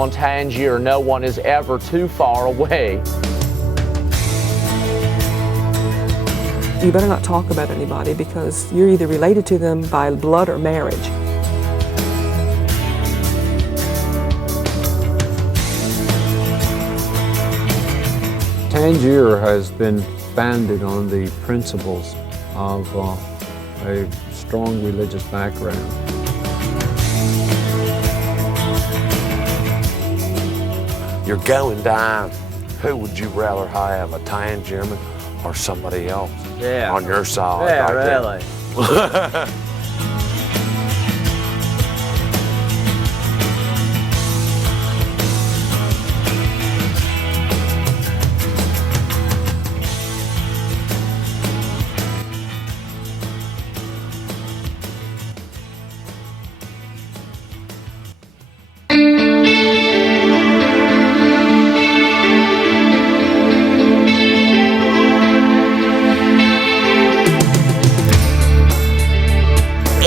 on Tangier. No one is ever too far away. You better not talk about anybody because you're either related to them by blood or marriage. Tangier has been founded on the principles of a strong religious background. You're going down. Who would you rather have, a Tangierman or somebody else? Yeah. On your side. Yeah, right really. There.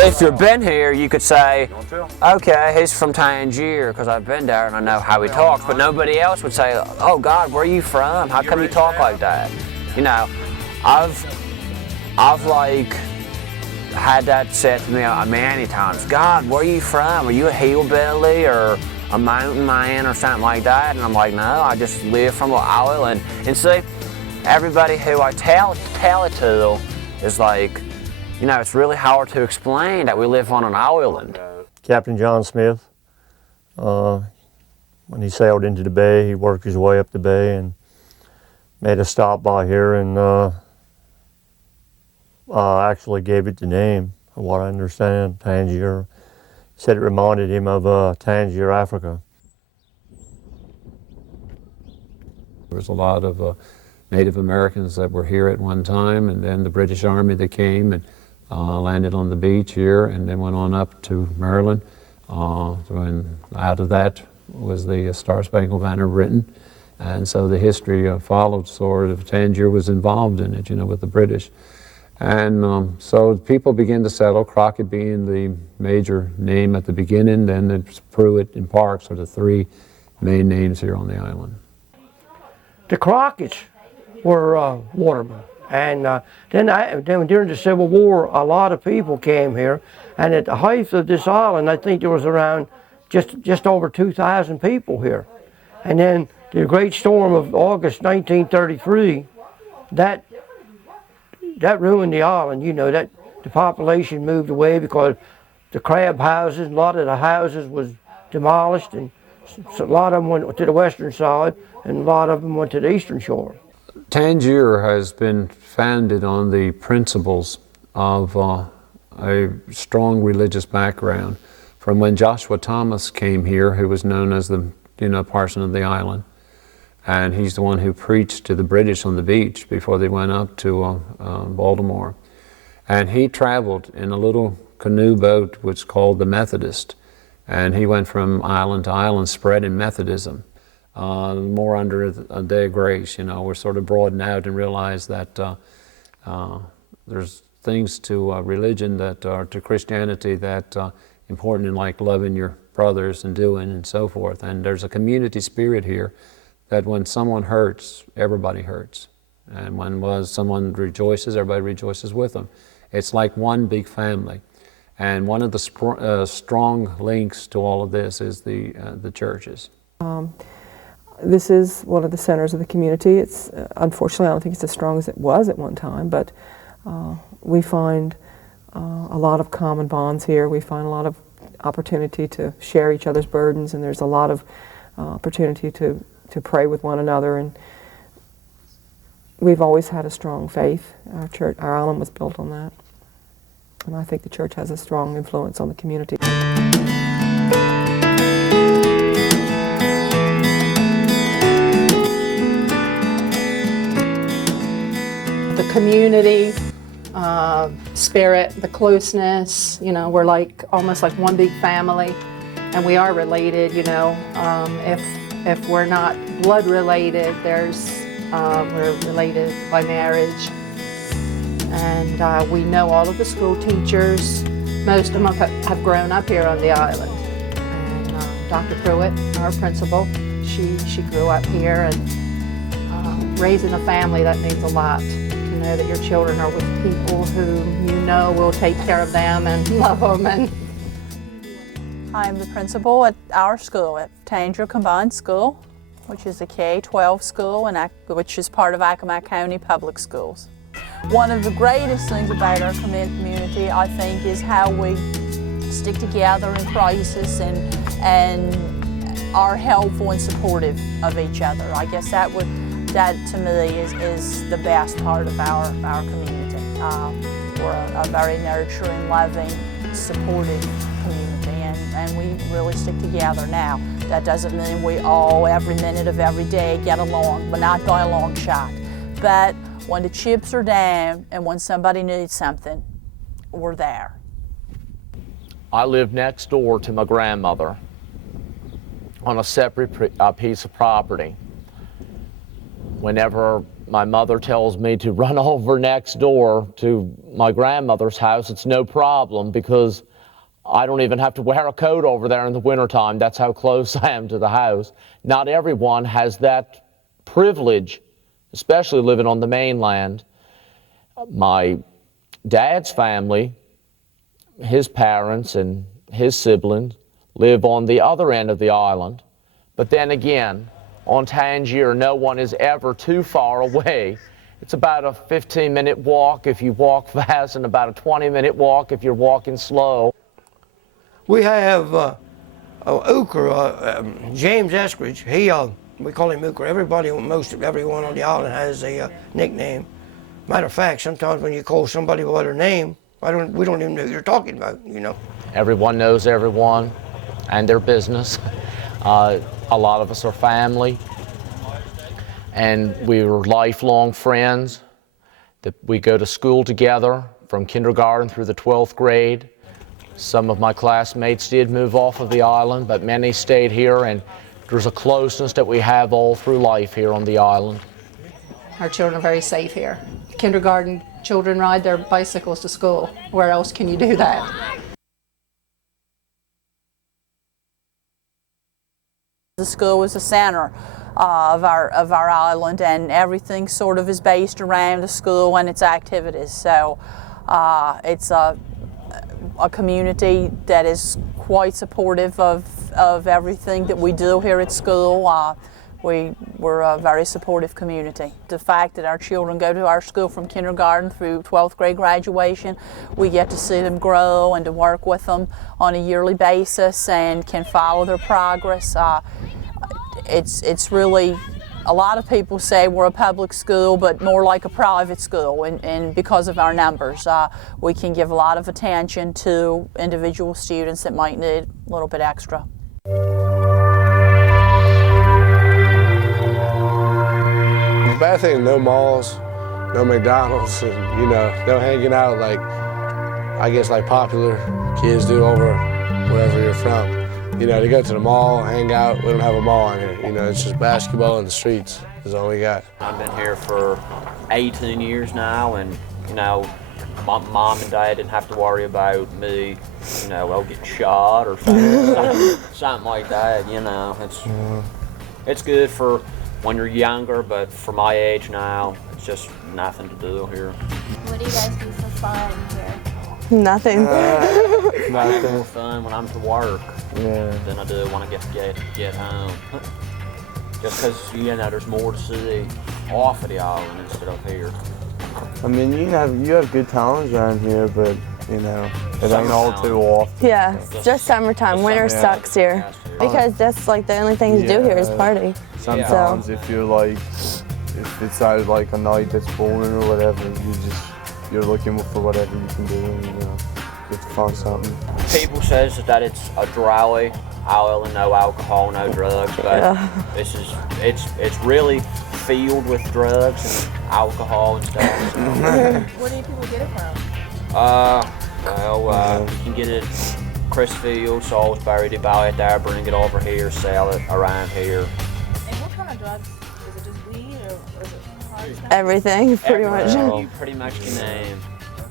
If you've been here, you could say, okay, he's from Tangier because I've been there and I know how he talks, but nobody else would say, oh God, where are you from? How come you talk like that? You know, I've like had that said to me many times. God, where are you from? Are you a hillbilly or a mountain man or something like that? And I'm like, no, I just live from an island. And see, everybody who I tell it to is like, you know, it's really hard to explain that we live on an island. Captain John Smith, when he sailed into the bay, he worked his way up the bay and made a stop by here and actually gave it the name, from what I understand, Tangier. He said it reminded him of Tangier, Africa. There was a lot of Native Americans that were here at one time, and then the British Army that came and landed on the beach here and then went on up to Maryland. And out of that was the Star Spangled Banner written. And so the history followed sort of. Tangier was involved in it, you know, with the British. And so people began to settle, Crockett being the major name at the beginning, then it's Pruitt and Parks are the three main names here on the island. The Crockett's were watermen. And then during the Civil War, a lot of people came here. And at the height of this island, I think there was around just over 2,000 people here. And then the Great Storm of August 1933, that ruined the island. You know, that the population moved away because the crab houses, a lot of the houses was demolished, and so a lot of them went to the western side, and a lot of them went to the eastern shore. Tangier has been founded on the principles of a strong religious background. From when Joshua Thomas came here, who was known as the parson of the island, and he's the one who preached to the British on the beach before they went up to Baltimore. And he traveled in a little canoe boat which is called the Methodist, and he went from island to island spreading Methodism. More under a day of grace, you know, we're sort of broadened out and realize that there's things to religion that are to Christianity that important in, like loving your brothers and doing and so forth. And there's a community spirit here that when someone hurts, everybody hurts. And when someone rejoices, everybody rejoices with them. It's like one big family. And one of the strong links to all of this is the churches. This is one of the centers of the community. It's unfortunately, I don't think it's as strong as it was at one time, but we find a lot of common bonds here. We find a lot of opportunity to share each other's burdens, and there's a lot of opportunity to pray with one another. And we've always had a strong faith. Our church, our island was built on that, and I think the church has a strong influence on the community. The community spirit, the closeness, you know, we're like almost like one big family, and we are related, you know. If we're not blood related, we're related by marriage. And we know all of the school teachers. Most of them have grown up here on the island. And Dr. Pruitt, our principal. She grew up here, and raising a family, that means a lot. To know that your children are with people who you know will take care of them and love them. And I'm the principal at our school, at Tangier Combined School, which is a K-12 school, and which is part of Accomack County Public Schools. One of the greatest things about our community, I think, is how we stick together in crisis and are helpful and supportive of each other. I guess that to me is the best part of our community. We're a very nurturing, loving, supportive community, and we really stick together now. That doesn't mean we all, every minute of every day, get along, but not by a long shot. But when the chips are down and when somebody needs something, we're there. I live next door to my grandmother on a separate piece of property. Whenever my mother tells me to run over next door to my grandmother's house, it's no problem because I don't even have to wear a coat over there in the wintertime. That's how close I am to the house. Not everyone has that privilege, especially living on the mainland. My dad's family, his parents and his siblings live on the other end of the island. But then again, on Tangier, no one is ever too far away. It's about a 15-minute walk if you walk fast and about a 20-minute walk if you're walking slow. We have Ooker, James Eskridge. We call him Ooker. Everyone on the island has a nickname. Matter of fact, sometimes when you call somebody by their name, we don't even know who you're talking about, you know. Everyone knows everyone and their business. A lot of us are family, and we were lifelong friends. We go to school together from kindergarten through the 12th grade. Some of my classmates did move off of the island, but many stayed here, and there's a closeness that we have all through life here on the island. our children are very safe here. Kindergarten children ride their bicycles to school. Where else can you do that? The school is the center of our island, and everything sort of is based around the school and its activities. So it's a community that is quite supportive of everything that we do here at school. We're a very supportive community. The fact that our children go to our school from kindergarten through 12th grade graduation, we get to see them grow and to work with them on a yearly basis and can follow their progress. It's really, a lot of people say we're a public school, but more like a private school, and because of our numbers. We can give a lot of attention to individual students that might need a little bit extra. The bad thing, no malls, no McDonald's, and, you know, no hanging out like, I guess, like popular kids do over wherever you're from. You know, to go to the mall, hang out, we don't have a mall in here. You know, it's just basketball in the streets is all we got. I've been here for 18 years now, and, you know, my mom and dad didn't have to worry about me, you know, getting shot or something like that, you know. It's good for when you're younger, but for my age now, it's just nothing to do here. What do you guys do for fun here? Nothing. I have more fun when I'm to work than I do when I get home. Just because, you know, there's more to see off of the island instead of here. I mean, you have good times around here, but, you know, it ain't all too often. Yeah, just summertime. Winter sucks here. Because that's like the only thing to do here is party. Sometimes if you're like, if it's out like a night that's boring or whatever, you're looking for whatever you can do, and, you know, you have to find something. People says that it's a dry island, no alcohol, no drugs, but it's really filled with drugs and alcohol and stuff. So. Where do people get it from? You can get it at Chrisfield, Salisbury. They buy it there, bring it over here, sell it around here. And what kind of drugs? Is it just weed or is it hard stuff? Everything, pretty much. You pretty much can name.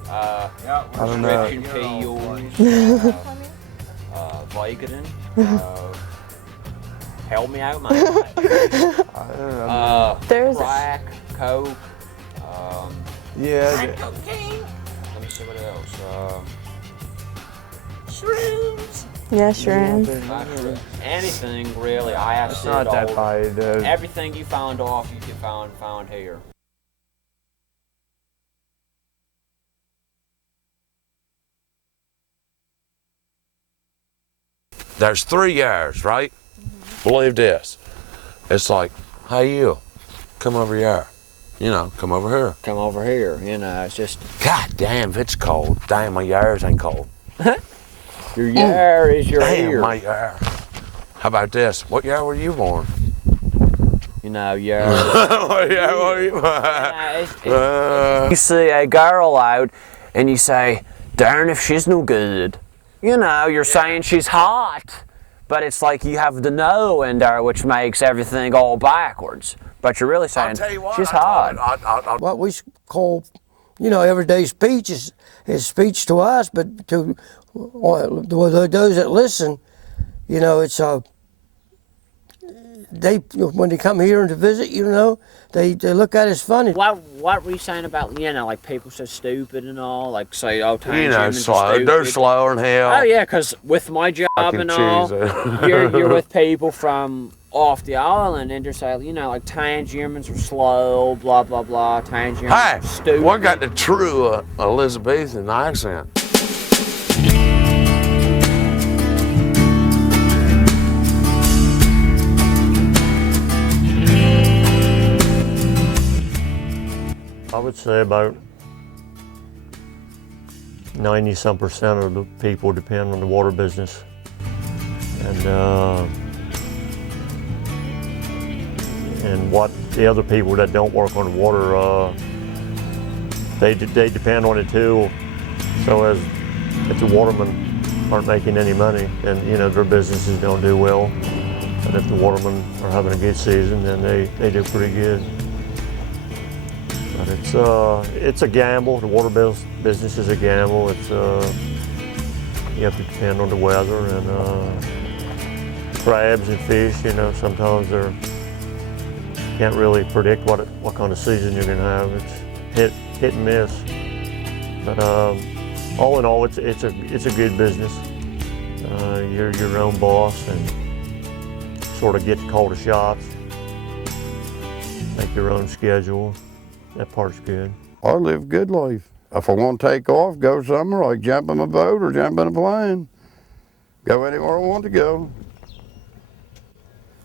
I don't know. Prescription pills, Vicodin, Help me out, man. There's crack, coke. Yeah. Let me see what else. Shrooms. yeah, shrooms. Anything really. I have It's not that bad. Everything you found off, you can found here. There's 3 years, right? Believe this. It's like, hey, you, come over here. You know, come over here. Come over here. You know, it's just. God damn, if it's cold. Damn, my ears ain't cold. Your year is your Damn, ear. my ear. How about this? What year were you born? You know, year. What year were you born? You see a girl out and you say, darn if she's no good. You know, you're saying she's hot, but it's like you have the no in there, which makes everything all backwards. But you're really saying she's hot. What we call, you know, everyday speech is speech to us, but to those that listen, you know, it's when they come here and to visit, you know, they look at it as funny. What were you saying about, you know, like people so stupid and all, like say, oh, You know, Tangiers are stupid. they're slower than hell. Oh yeah, because with my job and all, you're with people from off the island and just say, you know, like Tangiers are slow, blah blah blah. Tangiers Hey, are stupid. what got the true Elizabethan accent? I would say about 90-some% of the people depend on the water business. And what the other people that don't work on the water, they depend on it too. So if the watermen aren't making any money, then you know their businesses don't do well. And if the watermen are having a good season, then they do pretty good. But it's a gamble. The water business is a gamble. It's you have to depend on the weather and crabs and fish. You know, sometimes they're can't really predict what kind of season you're going to have. It's hit and miss. But all in all, it's a good business. You're your own boss and sort of get to call the shots. Make your own schedule. That part's good. I live a good life. If I want to take off, go somewhere, like jump in a boat or jump in a plane. Go anywhere I want to go.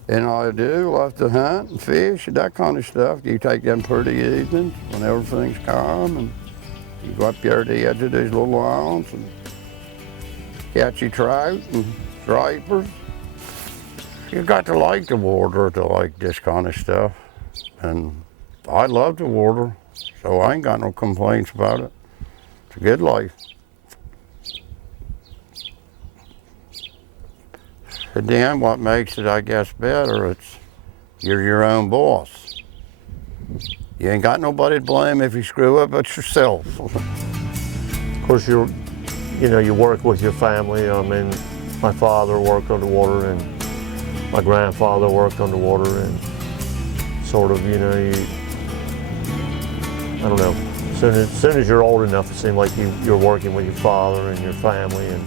And I do love to hunt and fish and that kind of stuff. You take them pretty evenings when everything's calm and you go up there to the edge of these little islands and catch your trout and stripers. You got to like the water to like this kind of stuff. And I love the water, so I ain't got no complaints about it. It's a good life. And then what makes it, I guess, better, it's you're your own boss. You ain't got nobody to blame if you screw up but yourself. Of course, you work with your family. I mean, my father worked on the water and my grandfather worked on the water and sort of, you know, I don't know, as soon as you're old enough, it seems like you're working with your father and your family, and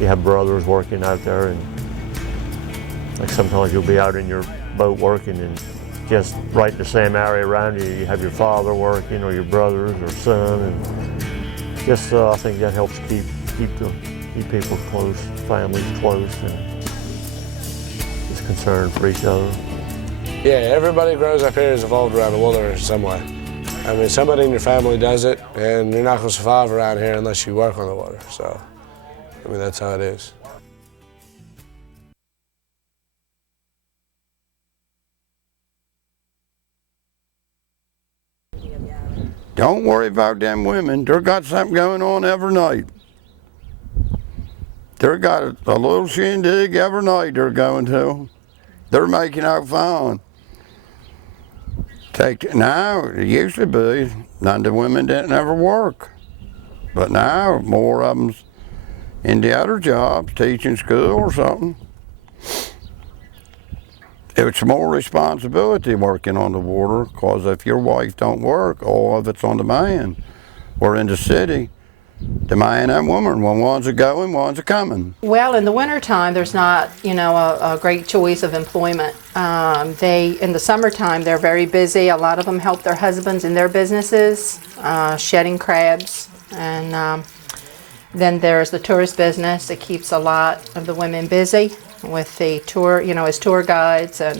you have brothers working out there, and like sometimes you'll be out in your boat working and just right in the same area around you, you have your father working or your brothers or son, and just I think that helps keep people close, families close, and just concerned for each other. Yeah, everybody grows up here is evolved around the water in some way. I mean, somebody in your family does it, and you're not going to survive around here unless you work on the water. So, I mean, that's how it is. Don't worry about them women. They're got something going on every night. They're got a little shindig every night they're going to. They're making out fine. Now, it used to be, none of the women didn't ever work. But now, more of them's in the other jobs, teaching school or something. It's more responsibility working on the water, because if your wife don't work, all of it's on the man. We're in the city, the man and woman, when one's a going, one's a coming. Well, in the wintertime, there's not, you know, a great choice of employment. In the summertime, they're very busy. A lot of them help their husbands in their businesses, shedding crabs. And then there's the tourist business that keeps a lot of the women busy with the tour, you know, as tour guides. And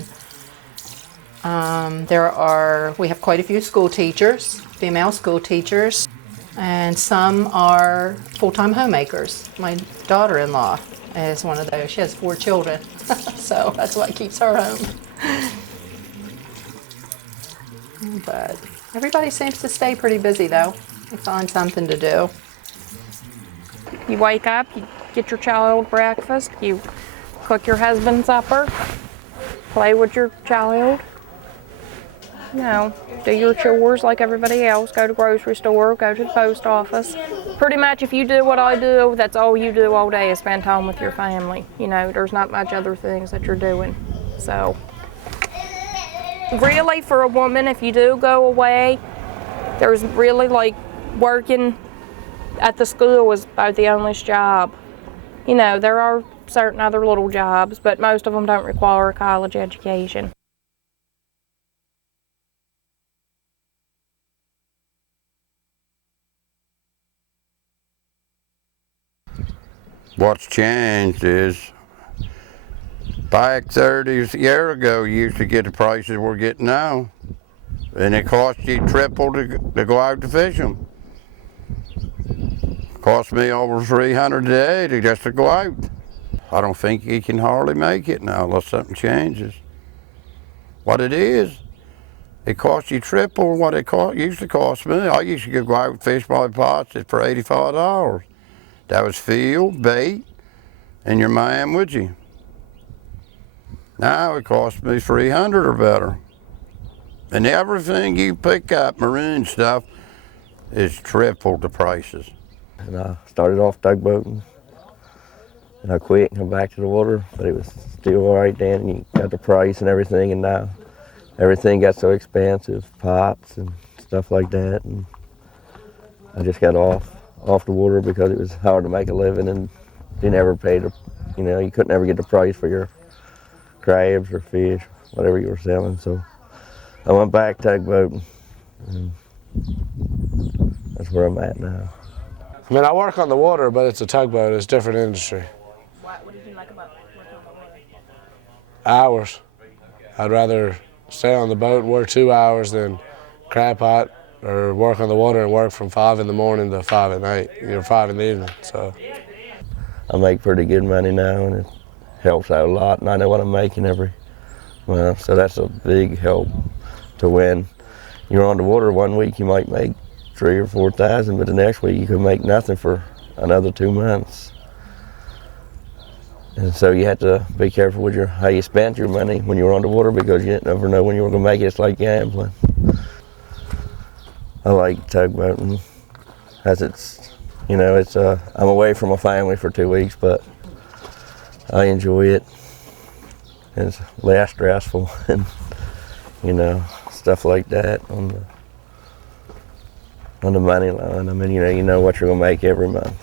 we have quite a few school teachers, female school teachers. And some are full-time homemakers. My daughter-in-law is one of those. She has 4 children, so that's what keeps her home. But everybody seems to stay pretty busy, though. They find something to do. You wake up, you get your child breakfast, you cook your husband supper, play with your child. You know, do your chores like everybody else, go to the grocery store, go to the post office. Pretty much if you do what I do, that's all you do all day is spend time with your family. You know, there's not much other things that you're doing. So, really for a woman, if you do go away, there's really like working at the school is about the only job. You know, there are certain other little jobs, but most of them don't require a college education. What's changed is, back 30 years ago, you used to get the prices we're getting now. And it cost you triple to go out to fish them. Cost me over $300 a day just to go out. I don't think you can hardly make it now unless something changes. What it is, it costs you triple what it used to cost me. I used to go out and fish my pots for $85. That was field, bait, and your man with you. Now it costs me $300 or better. And everything you pick up, marine stuff, is triple the prices. And I started off tugboating, and I quit and come back to the water, but it was still all right then, and you got the price and everything, and now everything got so expensive, pots and stuff like that, and I just got off the water because it was hard to make a living, and you never paid, you know, you couldn't ever get the price for your crabs or fish, whatever you were selling. So I went back tugboating, and that's where I'm at now. I mean, I work on the water, but it's a tugboat. It's a different industry. What did you like about working on the water? Hours. I'd rather stay on the boat and work 2 hours than crab pot or work on the water and work from 5 in the morning to 5 at night, you know, 5 in the evening. So I make pretty good money now, and it helps out a lot, and I know what I'm making every month, so that's a big help. To when you're on the water 1 week, you might make $3,000 or $4,000, but the next week you could make nothing for another 2 months. And so you have to be careful with how you spent your money when you were on the water, because you never know when you were going to make it. It's like gambling. I like tugboating, as it's, you know, it's I'm away from my family for 2 weeks, but I enjoy it. It's less stressful, and you know, stuff like that on the money line. I mean, you know what you're gonna make every month.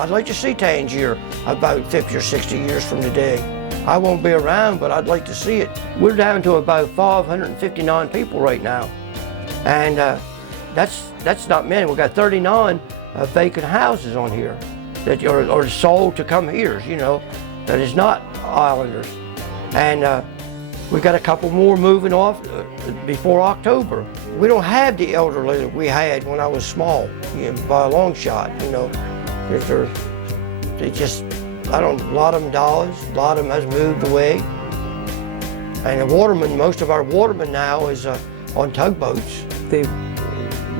I'd like to see Tangier about 50 or 60 years from today. I won't be around, but I'd like to see it. We're down to about 559 people right now. And that's not many. We've got 39 vacant houses on here that are sold to come here, you know, that is not islanders. And we've got a couple more moving off before October. We don't have the elderly that we had when I was small, you know, by a long shot, you know. They just, a lot of them died, a lot of them has moved away. And the watermen, most of our watermen now is on tugboats. The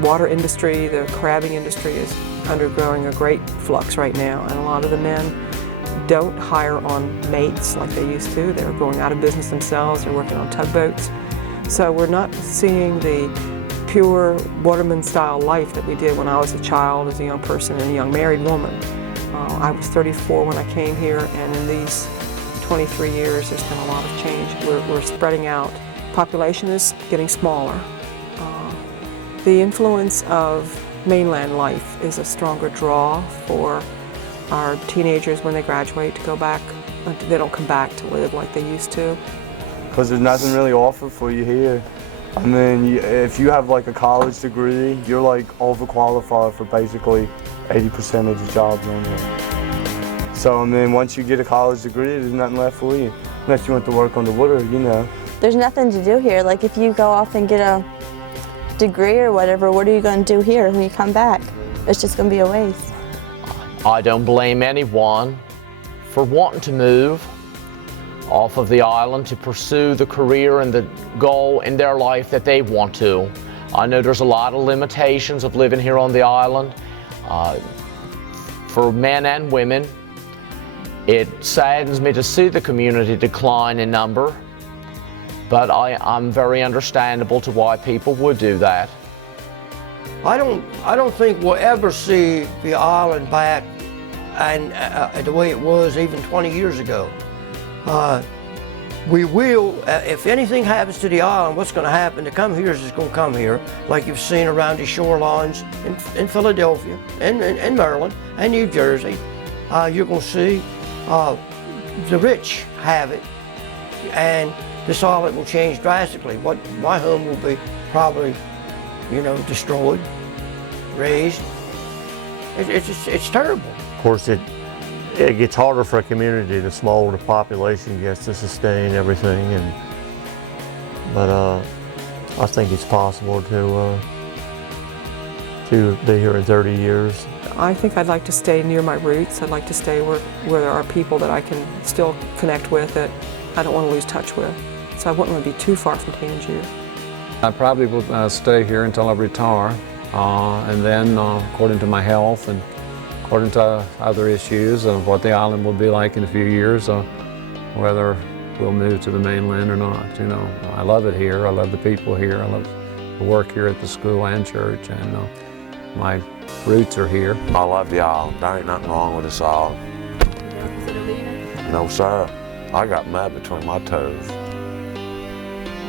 water industry, the crabbing industry is undergoing a great flux right now, and a lot of the men don't hire on mates like they used to. They're going out of business themselves, they're working on tugboats. So we're not seeing the pure waterman style life that we did when I was a child, as a young person and a young married woman. I was 34 when I came here, and in these 23 years there's been a lot of change. We're spreading out. Population is getting smaller. The influence of mainland life is a stronger draw for our teenagers when they graduate to go back. They don't come back to live like they used to. Because there's nothing really offered for you here. I mean, if you have like a college degree, you're like overqualified for basically 80% of the jobs on here. So I mean, once you get a college degree, there's nothing left for you. Unless you went to work on the water, you know. There's nothing to do here. Like if you go off and get a degree or whatever, what are you going to do here when you come back? It's just going to be a waste. I don't blame anyone for wanting to move off of the island to pursue the career and the goal in their life that they want to. I know there's a lot of limitations of living here on the island. For men and women, it saddens me to see the community decline in number, but I'm very understandable to why people would do that. I don't think we'll ever see the island back and the way it was even 20 years ago. We will, if anything happens to the island, what's going to happen to come here is it's going to come here, like you've seen around the shorelines in Philadelphia, and Maryland, and New Jersey. You're going to see the rich have it, and this island will change drastically. My home will be probably, destroyed, razed. It's terrible. Of course, it gets harder for a community the smaller the population gets to sustain everything, but I think it's possible to be here in 30 years. I think I'd like to stay near my roots. I'd like to stay where there are people that I can still connect with that I don't want to lose touch with. So I wouldn't want to be too far from Tangier. I probably will stay here until I retire, and then according to my health and according to other issues of what the island will be like in a few years, whether we'll move to the mainland or not. I love it here. I love the people here. I love the work here at the school and church, and my roots are here. I love the island. There ain't nothing wrong with this island. No, sir. I got mud between my toes.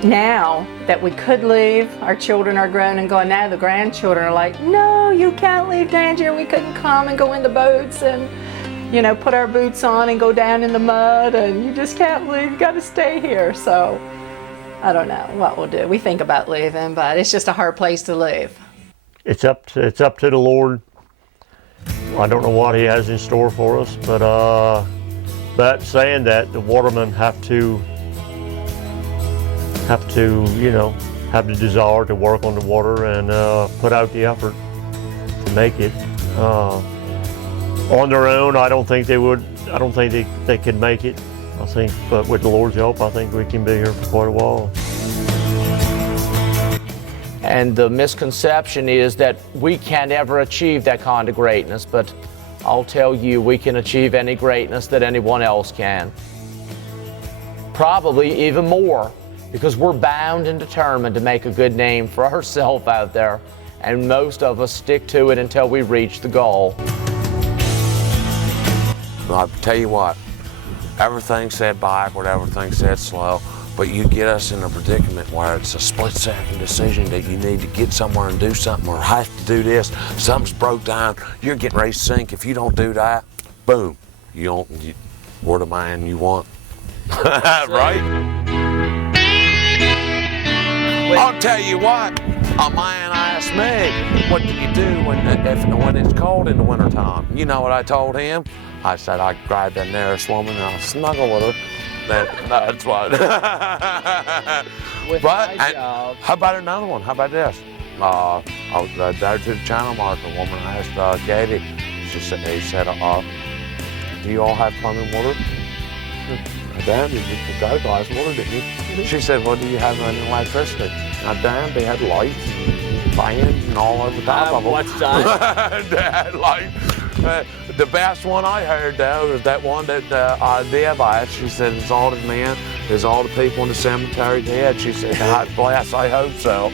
Now that we could leave, our children are grown and gone. Now the grandchildren are like, no, you can't leave Tangier. We couldn't come and go in the boats and, put our boots on and go down in the mud, and you just can't leave. You got to stay here. So I don't know what we'll do. We think about leaving, but it's just a hard place to live. It's up to the Lord. I don't know what He has in store for us, but saying that, the watermen have to have the desire to work on the water and put out the effort to make it. On their own, I don't think they would. I don't think they could make it. But with the Lord's help, I think we can be here for quite a while. And the misconception is that we can't ever achieve that kind of greatness, but I'll tell you, we can achieve any greatness that anyone else can. Probably even more, because we're bound and determined to make a good name for ourselves out there, and most of us stick to it until we reach the goal. I'll tell you what, everything said backward, everything said slow, but you get us in a predicament where it's a split-second decision that you need to get somewhere and do something, or have to do this, something's broke down, you're getting ready to sink. If you don't do that, boom, we're the man you want. Right? I'll tell you what, a man asked me, what do you do when it's cold in the wintertime? You know what I told him? I said I'd grab that nearest woman and I'll snuggle with her. That's what. How about another one? How about this? I was there to the channel marker. A woman asked Katie, he said, do you all have plumbing water? Damn, you got a glass of water, didn't you? She said, well, do you have any electricity? Damn, they had lights and fans and all over top of them. What's that? They had lights. The best one I heard, though, was that one that Deb asked. She said, it's all the men Is all the people in the cemetery dead? She said, God bless, I hope so.